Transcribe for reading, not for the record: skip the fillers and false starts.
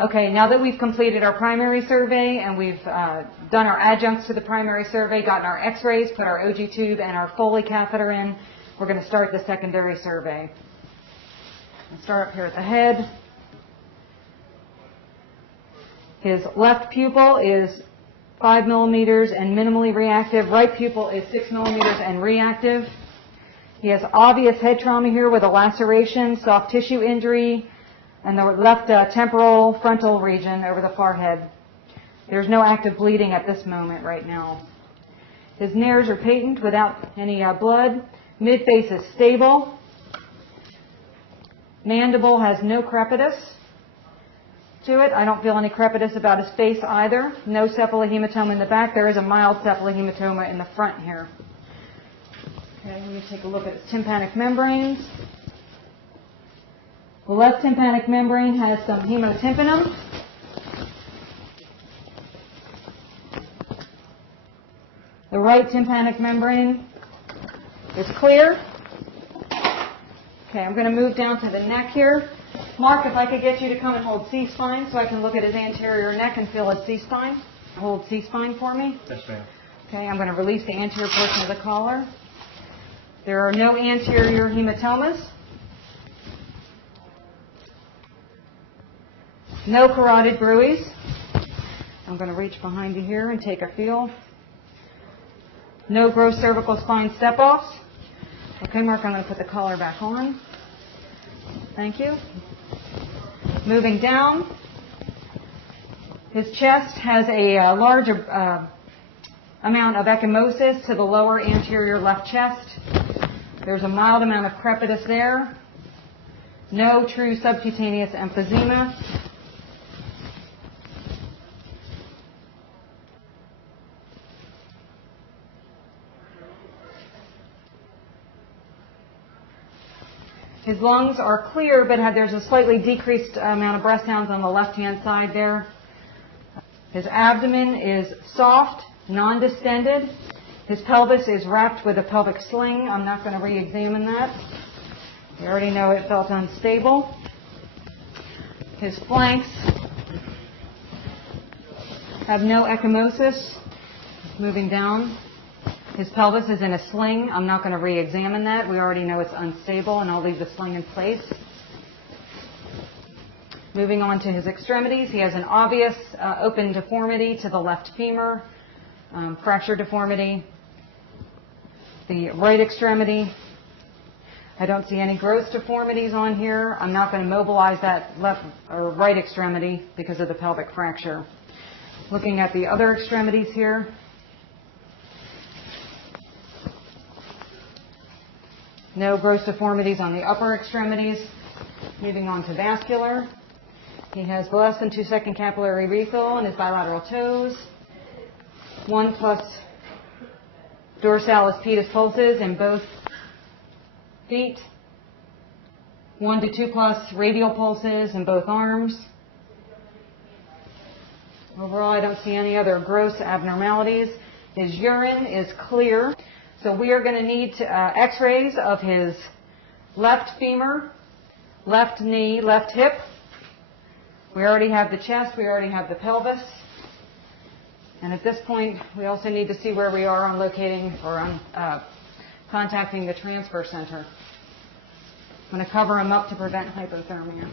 Okay, now that we've completed our primary survey and we've done our adjuncts to the primary survey, gotten our x-rays, put our OG tube and our Foley catheter in, we're going to start the secondary survey. I'll start up here at the head. His left pupil is 5 millimeters and minimally reactive. Right pupil is 6 millimeters and reactive. He has obvious head trauma here with a laceration, soft tissue injury, and the left temporal frontal region over the forehead. There's no active bleeding at this moment right now. His nares are patent without any blood. Midface is stable. Mandible has no crepitus to it. I don't feel any crepitus about his face either. No cephalohematoma in the back. There is a mild cephalohematoma in the front here. Okay, let me take a look at his tympanic membranes. The left tympanic membrane has some hemotympanum. The right tympanic membrane is clear. Okay, I'm going to move down to the neck here. Mark, if I could get you to come and hold C-spine so I can look at his anterior neck and feel his C-spine. Hold C-spine for me. Yes, ma'am. Okay, I'm going to release the anterior portion of the collar. There are no anterior hematomas. No carotid bruits. I'm going to reach behind you here and take a feel. No gross cervical spine step-offs. Okay, Mark, I'm going to put the collar back on. Thank you. Moving down, his chest has a large amount of ecchymosis to the lower anterior left chest. There's a mild amount of crepitus there. No true subcutaneous emphysema. His lungs are clear, but there's a slightly decreased amount of breath sounds on the left-hand side there. His abdomen is soft, non-distended. His pelvis is wrapped with a pelvic sling. I'm not going to re-examine that. You already know it felt unstable. His flanks have no ecchymosis. Moving down. His pelvis is in a sling. I'm not going to re-examine that. We already know it's unstable, and I'll leave the sling in place. Moving on to his extremities, he has an obvious open deformity to the left femur, fracture deformity. The right extremity, I don't see any gross deformities on here. I'm not going to mobilize that left or right extremity because of the pelvic fracture. Looking at the other extremities here. No gross deformities on the upper extremities. Moving on to vascular. He has less than 2-second capillary refill in his bilateral toes. 1+ dorsalis pedis pulses in both feet. 1 to 2+ radial pulses in both arms. Overall, I don't see any other gross abnormalities. His urine is clear. So we are going to need x-rays of his left femur, left knee, left hip. We already have the chest. We already have the pelvis. And at this point, we also need to see where we are on locating or on contacting the transfer center. I'm going to cover him up to prevent hypothermia.